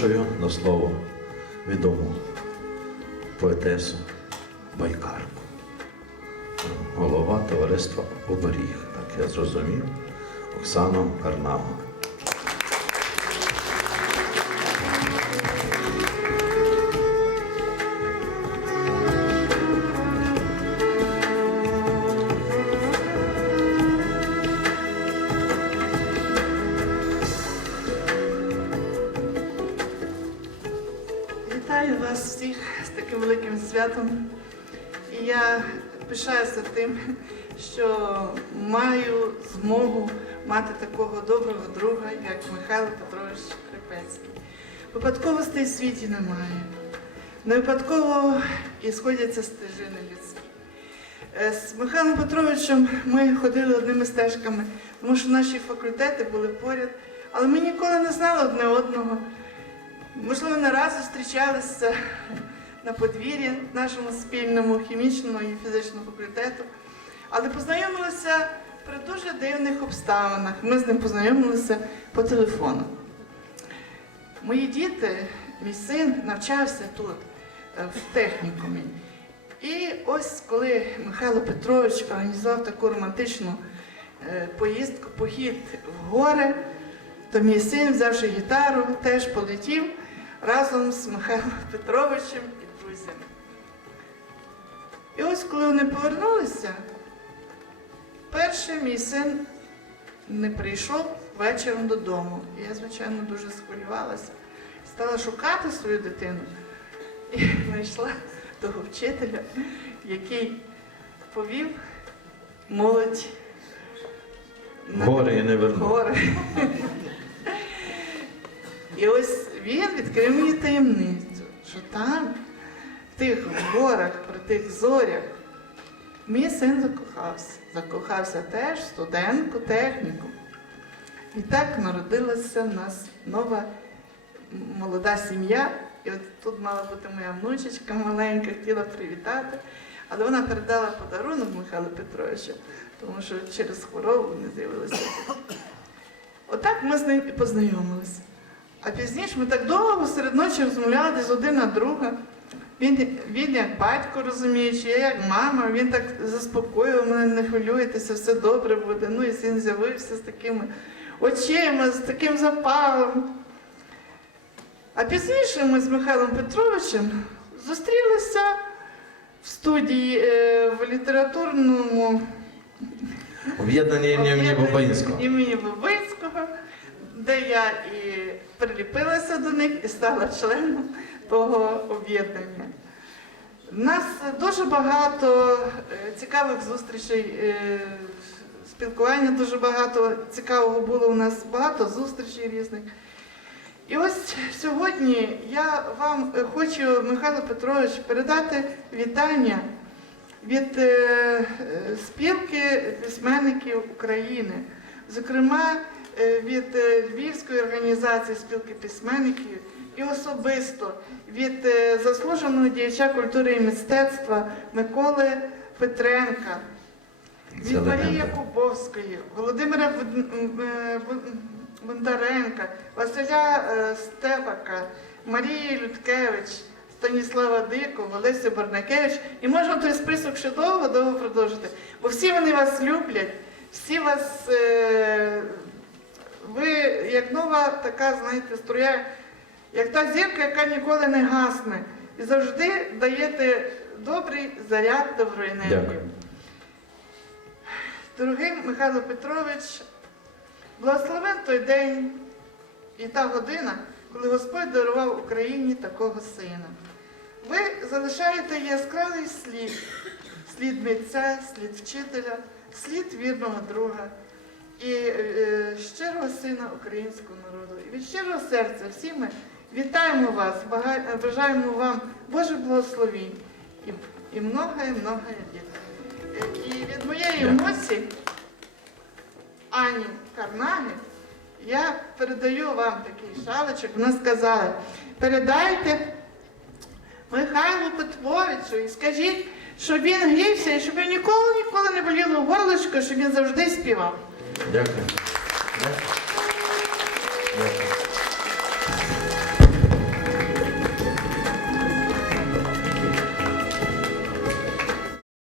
Запрошую на слово відому поетесу Байкарку, голова товариства Оберіг, так я зрозумів, Оксану Карнаву. Вітаю вас всіх з таким великим святом. І я пишаюся тим, що маю змогу мати такого доброго друга, як Михайло Петрович Крипецький. Випадковостей в світі немає. Не випадково і сходяться стежини людські. Е, З Михайлом Петровичем ми ходили одними стежками, тому що наші факультети були поряд, але ми ніколи не знали одне одного. Можливо, не раз зустрічалися на подвір'ї нашому спільному хімічному і фізичному факультету, але познайомилися при дуже дивних обставинах. Ми з ним познайомилися по телефону. Мої діти, мій син навчався тут, е, в технікумі. І ось коли Михайло Петрович організував таку романтичну е, поїздку, похід в гори, то мій син, взявши гітару, теж полетів разом з Михайлом Петровичем і друзями. І ось коли вони повернулися, перше мій син не прийшов вечором додому. Я, звичайно, дуже схвилювалася. Стала шукати свою дитину і знайшла того вчителя, який повів молодь на Гори і не вернув. гори. І ось він відкрив мені таємницю, що там, в тих горах, при тих зорях, мій син закохався. Закохався теж студентку техніку. І так народилася в нас нова молода сім'я. І от тут мала бути моя внучечка маленька, хотіла привітати, але вона передала подарунок Михайлу Петровичу, тому що через хворобу не з'явилися. Отак ми з ним і познайомилися. А пізніше ми так довго серед ночі розмовляли десь один на друга. Він, він як батько розуміючи, я як мама, він так заспокоював мене, не хвилюйтеся, все добре буде. Ну і син з'явився з такими очима, з таким запалом. А пізніше ми з Михайлом Петровичем зустрілися в студії е, в літературному Об'єднання імені Бабинського. імені де я і приліпилася до них і стала членом того об'єднання. У нас дуже багато е, цікавих зустрічей, е, спілкування дуже багато цікавого було у нас, багато зустрічей різних. І ось сьогодні я вам е, хочу, Михайло Петрович, передати вітання від спілки письменників України, зокрема від е, Львівської організації спілки письменників і особисто від е, заслуженого діяча культури і мистецтва Миколи Петренка, від Марії. Якубовської, Володимира е, Бондаренка, Василя е, Степака, Марії Людкевич, Станіслава Дикова, Олеся Барнакевич. І можна той список ще довго-довго продовжити. Бо всі вони вас люблять, всі вас, е, ви як нова така, знаєте, струя, як та зірка, яка ніколи не гасне. І завжди даєте добрий заряд, добру енергію. Дякую. Дорогий Михайло Петрович, благословен той день і та година, коли Господь дарував Україні такого сина. Ви залишаєте яскравий слід, слід митця, слід вчителя, слід вірного друга і е, щирого сина українського народу. І від щирого серця всі ми вітаємо вас, бажаємо вам Боже благословінь і, і многое-многое літ. Е, І від моєї емоції Ані Карнаги я передаю вам такий шалочок. Вона сказала, передайте Михайлу Петровичу і скажіть, щоб він грівся і щоб ніколи ніколи не боліло горлышко, щоб він завжди співав. Дякую.